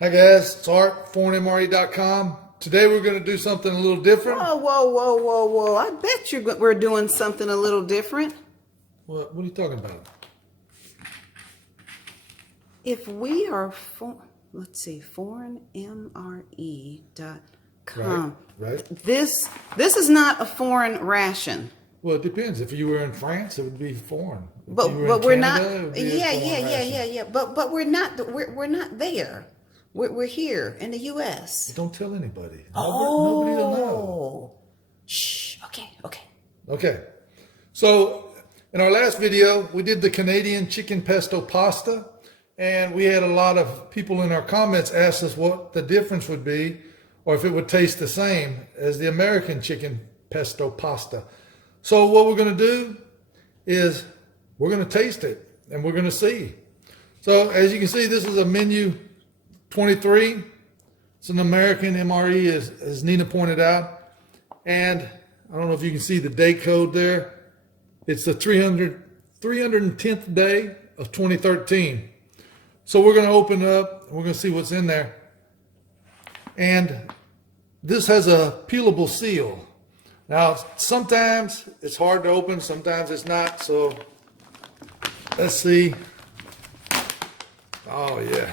Hi guys, it's Art, ForeignMRE.com. Today we're going to do something a little different. Whoa. I bet we're doing something a little different. What are you talking about? If we are, ForeignMRE.com. Right. This is not a foreign ration. Well, it depends. If you were in France, it would be foreign. But you were but in we're Canada, not. it would be a foreign ration. Yeah. But we're not. We're not there. We're here in the U.S. Don't tell anybody. Oh. Nobody will know. Shh. Okay. Okay. So in our last video, we did the Canadian chicken pesto pasta, and we had a lot of people in our comments ask us what the difference would be, or if it would taste the same as the American chicken pesto pasta. So what we're going to do is we're going to taste it and we're going to see. So as you can see, this is a menu 23. It's an American MRE, as Nina pointed out. And I don't know if you can see the day code there. It's the 310th day of 2013. So we're going to open it up and we're going to see what's in there. And this has a peelable seal. Now, sometimes it's hard to open, sometimes it's not. So let's see. Oh, yeah.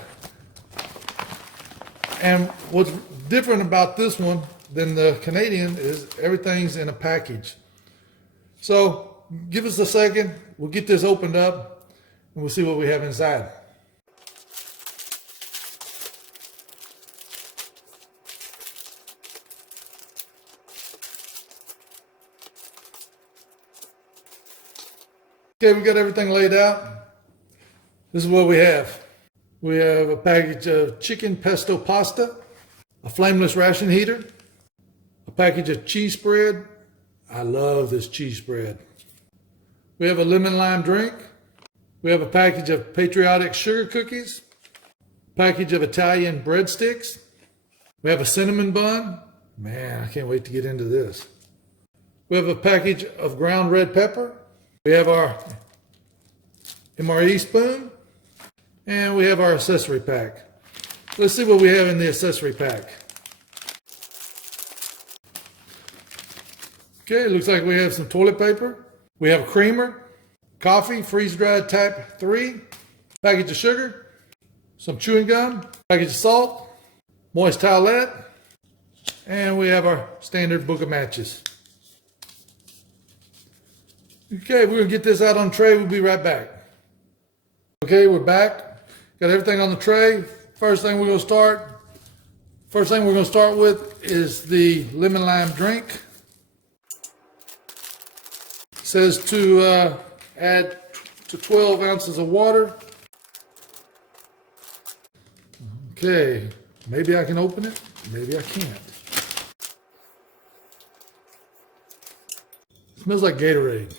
And what's different about this one than the Canadian is everything's in a package. So give us a second. We'll get this opened up and we'll see what we have inside. Okay, we got everything laid out. This is what we have. We have a package of chicken pesto pasta, a flameless ration heater, a package of cheese spread. I love this cheese spread. We have a lemon lime drink. We have a package of Patriotic sugar cookies, a package of Italian breadsticks. We have a cinnamon bun. Man, I can't wait to get into this. We have a package of ground red pepper. We have our MRE spoon, and we have our accessory pack. Let's see what we have in the accessory pack. Okay, looks like we have some toilet paper. We have a creamer, coffee, freeze-dried type 3, package of sugar, some chewing gum, package of salt, moist towelette, and we have our standard book of matches. Okay, we're gonna get this out on the tray. We'll be right back. Okay, we're back. Got everything on the tray. First thing we're gonna start with is the lemon lime drink. It says to add to 12 ounces of water. Okay, maybe I can open it, maybe I can't. It smells like Gatorade.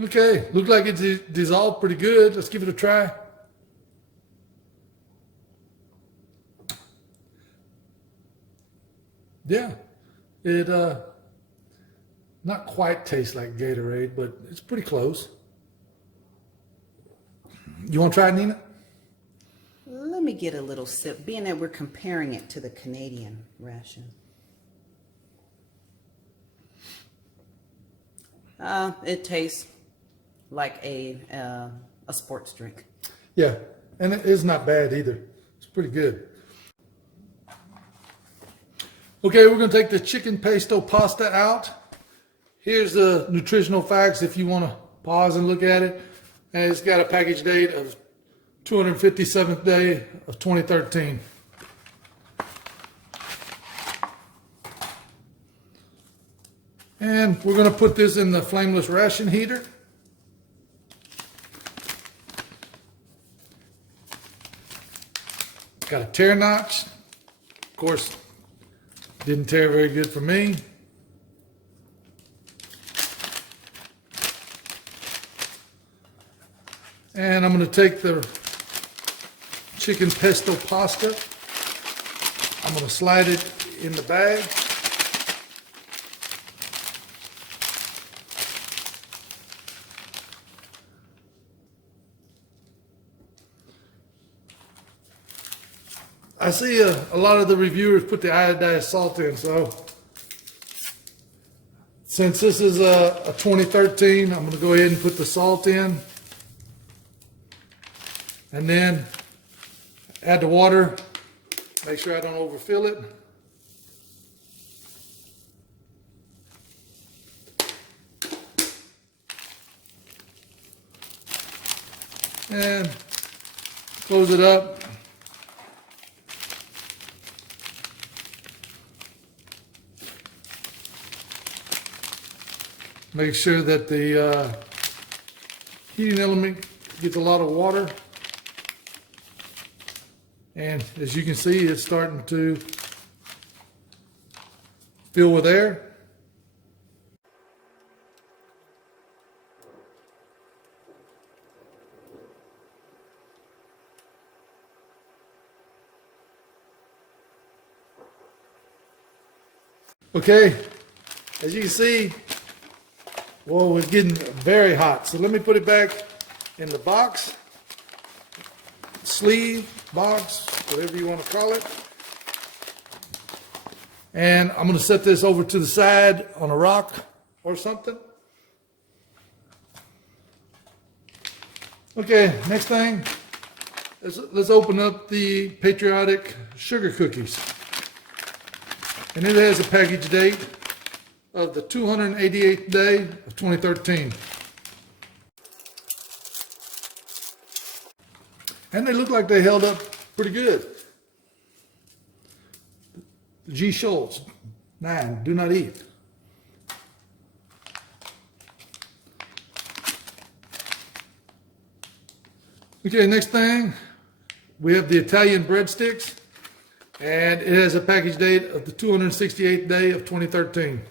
Okay, looks like it's dissolved pretty good. Let's give it a try. Yeah, it not quite tastes like Gatorade, but it's pretty close. You want to try it, Nina? Let me get a little sip, being that we're comparing it to the Canadian ration. It tastes like a sports drink. Yeah, and it is not bad either. It's pretty good. Okay, we're going to take the chicken pesto pasta out. Here's the Nutritional Facts if you want to pause and look at it. And it's got a package date of 257th day of 2013. And we're going to put this in the flameless ration heater. Got a tear notch. Of course, didn't tear very good for me. And I'm going to take the chicken pesto pasta. I'm going to slide it in the bag. I see a lot of the reviewers put the iodized salt in, so since this is a 2013, I'm going to go ahead and put the salt in, and then add the water. Make sure I don't overfill it. And close it up. Make sure that the heating element gets a lot of water. And as you can see, it's starting to fill with air. Okay, as you can see, well, it's getting very hot. So let me put it back in the box, sleeve, box, whatever you want to call it. And I'm going to set this over to the side on a rock or something. Okay, next thing, let's open up the Patriotic sugar cookies. And it has a package date of the 288th day of 2013. And they look like they held up pretty good. G. Schultz, 9, do not eat. Okay, next thing, we have the Italian breadsticks. And it has a package date of the 268th day of 2013.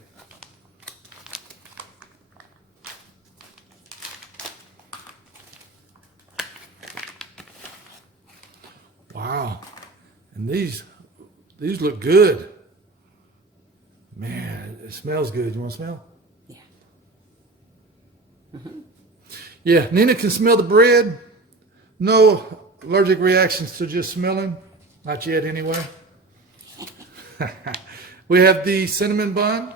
Wow. And these look good. Man, it smells good. You want to smell? Yeah. Yeah, Nina can smell the bread. No allergic reactions to just smelling. Not yet anyway. We have the cinnamon bun.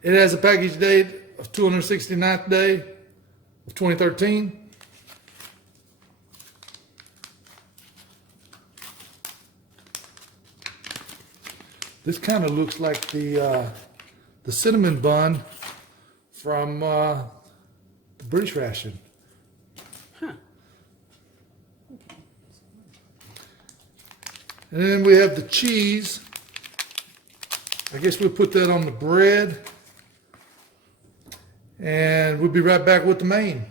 It has a package date of 269th day of 2013. This kind of looks like the cinnamon bun from the British ration. And then we have the cheese. I guess we'll put that on the bread. And we'll be right back with the main.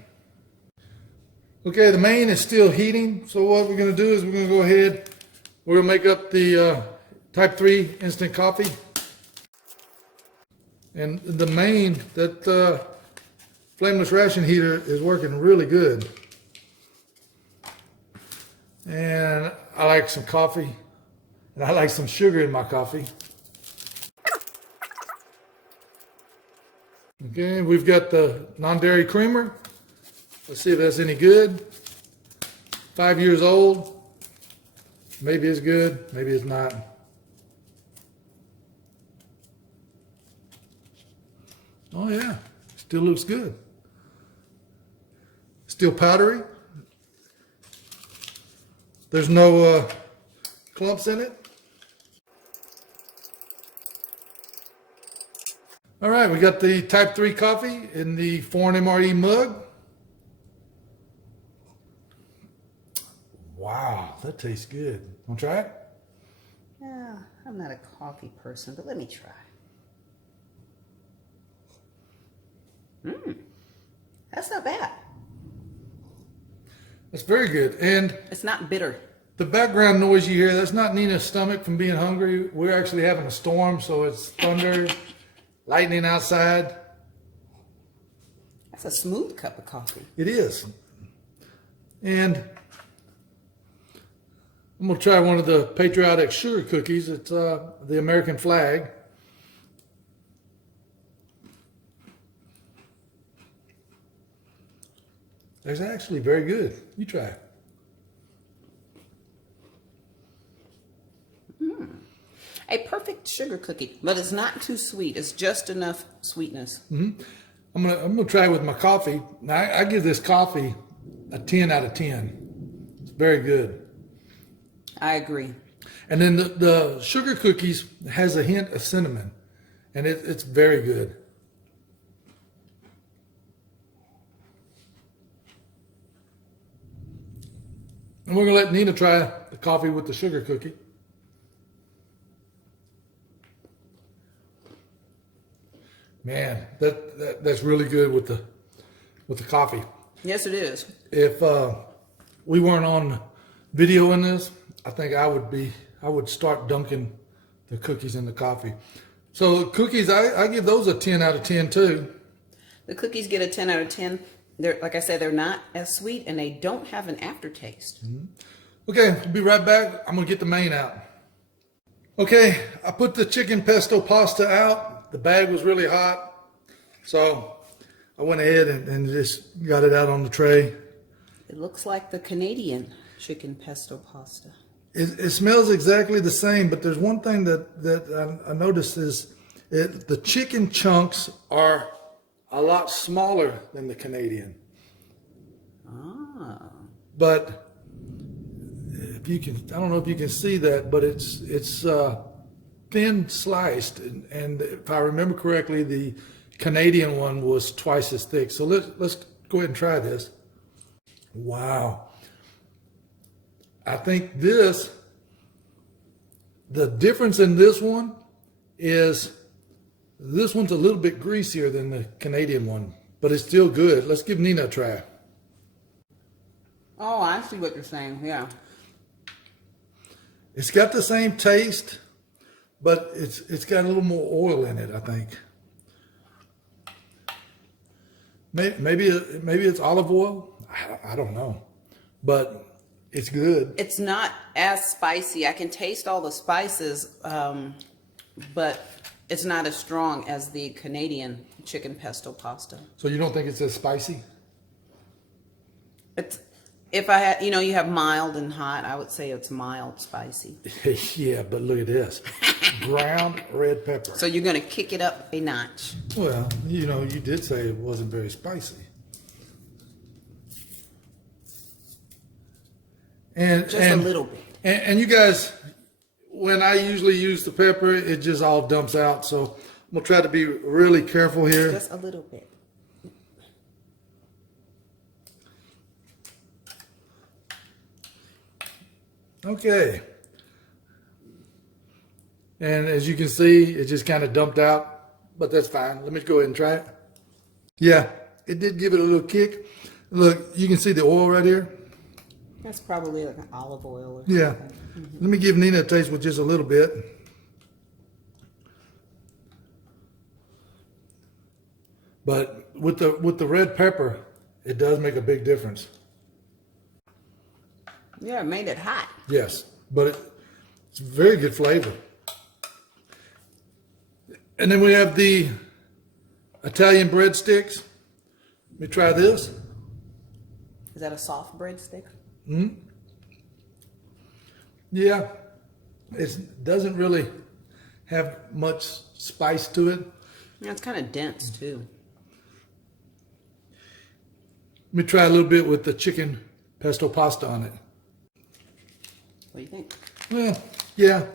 Okay, the main is still heating. So what we're going to do is we're going to go ahead. We're going to make up the Type 3 instant coffee. And the main, that flameless ration heater is working really good. And I like some coffee. And I like some sugar in my coffee. Okay, we've got the non-dairy creamer. Let's see if that's any good. 5 years old. Maybe it's good, maybe it's not. Oh yeah, still looks good. Still powdery. There's no clumps in it. All right, we got the Type 3 coffee in the ForeignMRE mug. Wow, that tastes good. Want to try it? Yeah, I'm not a coffee person, but let me try. That's not bad. That's very good. And It's not bitter. the background noise you hear, that's not Nina's stomach from being hungry. We're actually having a storm, so it's thunder, lightning outside. That's a smooth cup of coffee. It is. And I'm going to try one of the Patriotic sugar cookies. It's the American flag. It's actually very good. You try it. A perfect sugar cookie, but it's not too sweet. It's just enough sweetness. I'm gonna try it with my coffee. Now, I give this coffee a 10 out of 10. It's very good. I agree. And then the sugar cookies has a hint of cinnamon, and it's very good. And we're gonna let Nina try the coffee with the sugar cookie. Man, that's really good with the coffee. Yes, it is. If we weren't on video in this, I think I would start dunking the cookies in the coffee. So cookies, I give those a 10 out of 10 too. The cookies get a 10 out of 10. They're, like I said, they're not as sweet and they don't have an aftertaste. Okay, we'll be right back. I'm gonna get the main out. Okay, I put the chicken pesto pasta out. The bag was really hot, so I went ahead and just got it out on the tray. It looks like the Canadian chicken pesto pasta. It smells exactly the same, but there's one thing that I noticed is the chicken chunks are a lot smaller than the Canadian. Ah. But if you can, I don't know if you can see that, but it's thin sliced, and if I remember correctly, the Canadian one was twice as thick. So let's go ahead and try this. Wow. I think the difference in this one is this one's a little bit greasier than the Canadian one, but it's still good. Let's give Nina a try. Oh, I see what you're saying. Yeah. It's got the same taste, but it's got a little more oil in it, I think. Maybe it's olive oil. I don't know, but it's good. It's not as spicy. I can taste all the spices, but it's not as strong as the Canadian chicken pesto pasta. So you don't think it's as spicy? It's, if I had, you have mild and hot, I would say it's mild spicy. Yeah, but look at this. Ground red pepper. So you're going to kick it up a notch. Well, you did say it wasn't very spicy. And Just a little bit. And you guys, when I usually use the pepper, it just all dumps out. So I'm going to try to be really careful here. Just a little bit. Okay. And as you can see, it just kind of dumped out, but that's fine. Let me go ahead and try it. Yeah, it did give it a little kick. Look, you can see the oil right here. That's probably like an olive oil or something. Yeah. Let me give Nina a taste with just a little bit. But with the red pepper, it does make a big difference. Yeah, it made it hot. Yes, but it's very good flavor. And then we have the Italian breadsticks. Let me try this. Is that a soft breadstick? Yeah, it doesn't really have much spice to it. Yeah, it's kind of dense too. Let me try a little bit with the chicken pesto pasta on it. What do you think? Well, yeah,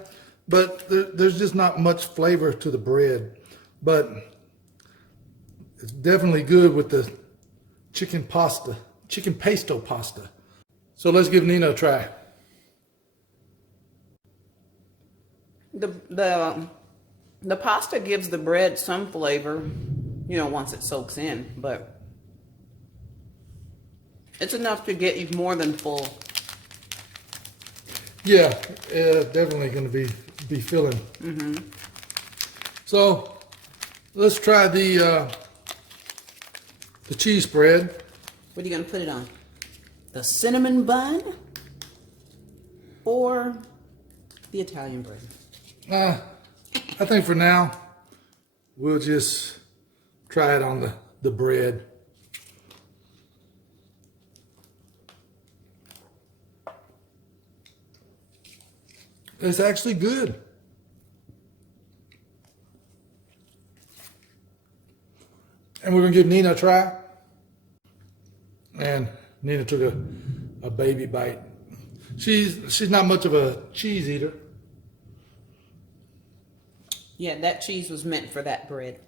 but there's just not much flavor to the bread. But it's definitely good with the chicken pesto pasta. So let's give Nina a try. The pasta gives the bread some flavor, once it soaks in, but it's enough to get you more than full. Yeah, definitely going to be filling. So let's try the cheese spread. What are you going to put it on? The cinnamon bun or the Italian bread? I think for now we'll just try it on the bread. It's actually good. And we're gonna give Nina a try. And Nina took a baby bite. She's not much of a cheese eater. Yeah, that cheese was meant for that bread.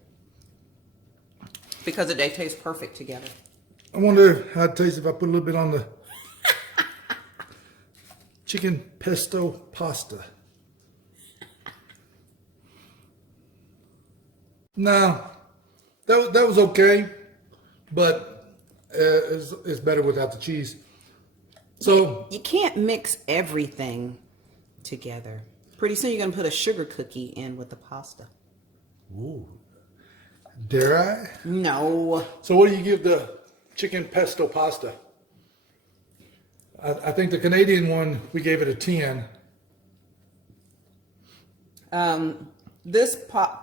Because they taste perfect together. I wonder how it tastes if I put a little bit on the chicken pesto pasta. No, that was okay, but it's better without the cheese. So You can't mix everything together. Pretty soon you're going to put a sugar cookie in with the pasta. ooh, dare I? No. So what do you give the chicken pesto pasta? I think the Canadian one, we gave it a 10. This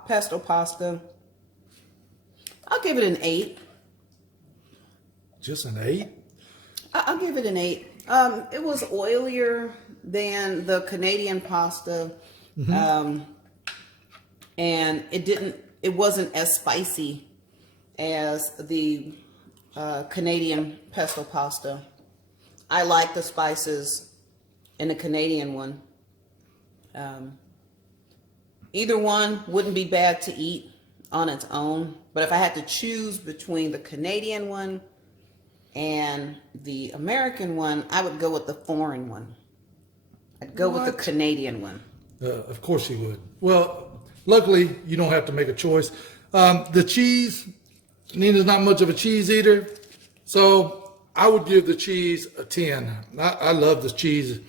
pesto pasta, I'll give it an 8. Just an 8? I'll give it an 8. It was oilier than the Canadian pasta. And it wasn't as spicy as the Canadian pesto pasta. I like the spices in the Canadian one. Either one wouldn't be bad to eat on its own, but if I had to choose between the Canadian one and the American one, I would go with the foreign one. I'd go with the Canadian one. Of course you would. Well, luckily you don't have to make a choice. The cheese, Nina's not much of a cheese eater, so I would give the cheese a 10. I love the cheese.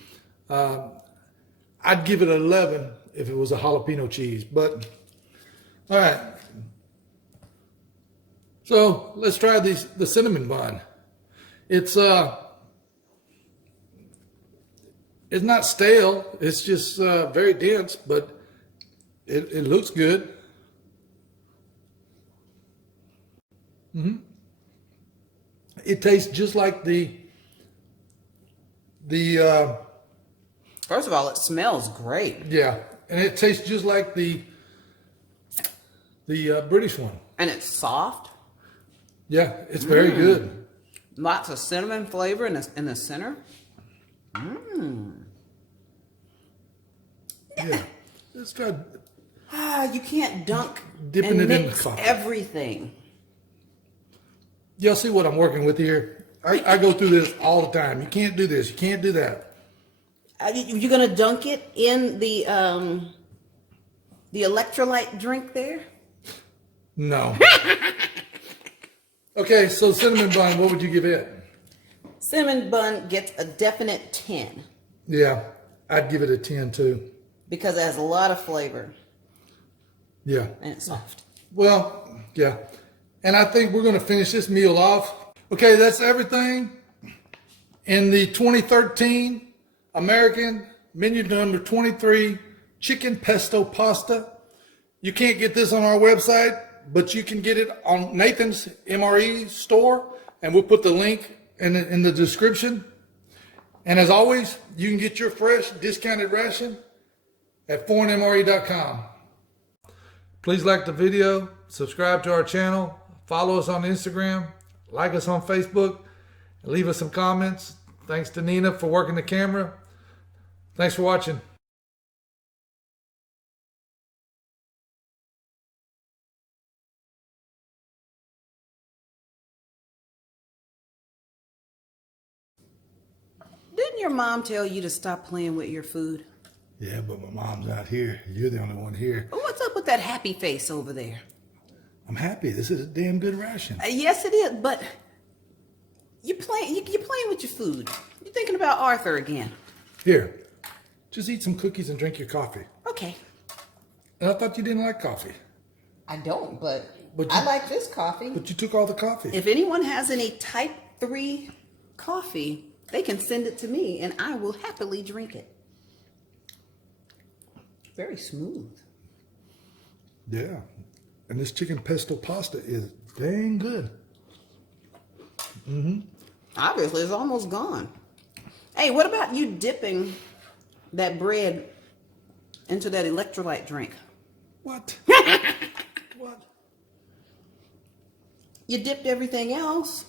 I'd give it an 11 if it was a jalapeno cheese, but all right. So let's try the cinnamon bun. It's not stale. It's just very dense, but it looks good. It tastes just like the First of all, it smells great. yeah, and it tastes just like the British one. And it's soft. Yeah, it's very good. Lots of cinnamon flavor in the center. Yeah, let's try You can't dunk Dipping and it in mix the coffee. everything. Y'all see what I'm working with here? I go through this all the time. You can't do this. You can't do that. You're gonna dunk it in the electrolyte drink there? No. Okay, so cinnamon bun, what would you give it? Cinnamon bun gets a definite 10 Yeah, I'd give it a 10 too. because it has a lot of flavor Yeah. and it's soft. Well, yeah. And I think we're going to finish this meal off. Okay, that's everything in the 2013 American menu number 23 chicken pesto pasta. You can't get this on our website, but you can get it on Nathan's MRE store, and we'll put the link in the description. And as always, you can get your fresh discounted ration at ForeignMRE.com. Please like the video, subscribe to our channel, follow us on Instagram, like us on Facebook, and leave us some comments. Thanks to Nina for working the camera. Thanks for watching. Didn't your mom tell you to stop playing with your food? Yeah, but my mom's not here. You're the only one here. What's up with that happy face over there? I'm happy. This is a damn good ration. Yes, it is, but you're playing with your food. You're thinking about Arthur again. Here, just eat some cookies and drink your coffee. Okay. And I thought you didn't like coffee. I don't, but I like this coffee. But you took all the coffee. If anyone has any type 3 coffee, they can send it to me and I will happily drink it. Very smooth. Yeah. And this chicken pesto pasta is dang good. Obviously, it's almost gone. Hey, what about you dipping that bread into that electrolyte drink? What? What? You dipped everything else.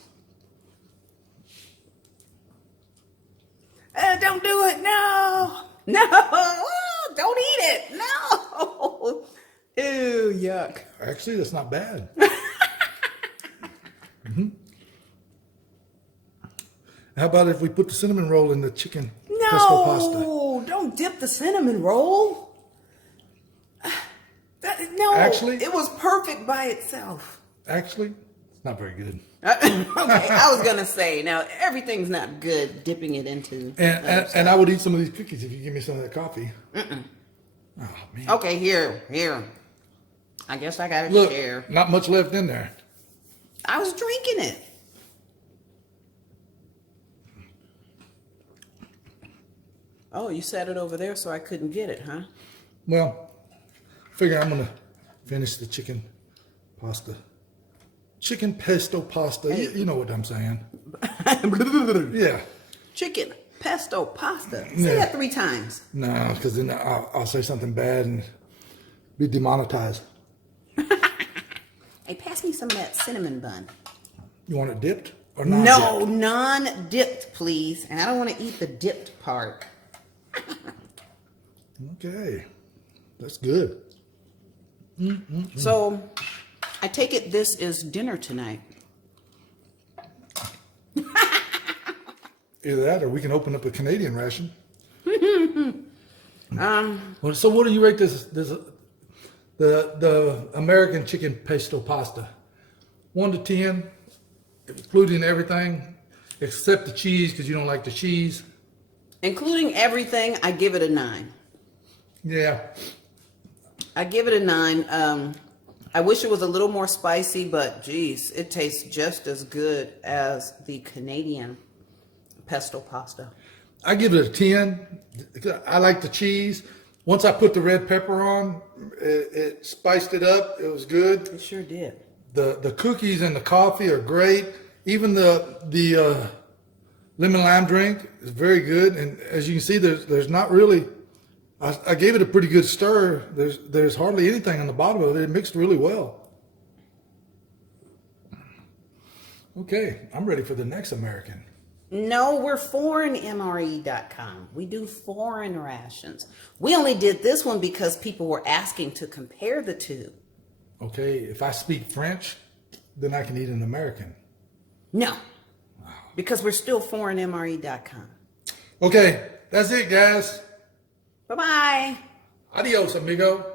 Don't do it. No. No. Oh, don't eat it. No. Ew, yuck. Actually, that's not bad. How about if we put the cinnamon roll in the chicken pesto pasta? No, don't dip the cinnamon roll. No, Actually? it was perfect by itself. Actually, it's not very good. Okay, I was gonna say, now everything's not good dipping it into. And I would eat some of these cookies if you give me some of that coffee. Oh man! Okay, here. I guess I gotta Look, share. not much left in there. I was drinking it. Oh, you set it over there so I couldn't get it, huh? Well, I figure I'm gonna finish the chicken pasta. Chicken pesto pasta. You know what I'm saying. Yeah. Chicken pesto pasta. Say that 3 times. No, because then I'll say something bad and be demonetized. Hey, pass me some of that cinnamon bun. You want it dipped or non-dipped? No, non-dipped, please. And I don't want to eat the dipped part. Okay. That's good. So, I take it this is dinner tonight. Either that or we can open up a Canadian ration. Well, so what do you rate this the American chicken pesto pasta? 1 to 10, including everything except the cheese because you don't like the cheese. Including everything, I give it a 9. Yeah. I give it a 9. I wish it was a little more spicy, but geez, it tastes just as good as the Canadian pesto pasta. I give it a 10. I like the cheese. Once I put the red pepper on, it spiced it up. It was good. It sure did. The cookies and the coffee are great. Even the lemon lime drink is very good. And as you can see, there's not really. I gave it a pretty good stir. There's hardly anything on the bottom of it. It mixed really well. Okay, I'm ready for the next American. No, we're ForeignMRE.com. We do foreign rations. We only did this one because people were asking to compare the two. Okay, if I speak French, then I can eat an American. No, because we're still ForeignMRE.com. Okay, that's it, guys. Bye-bye. Adios, amigo.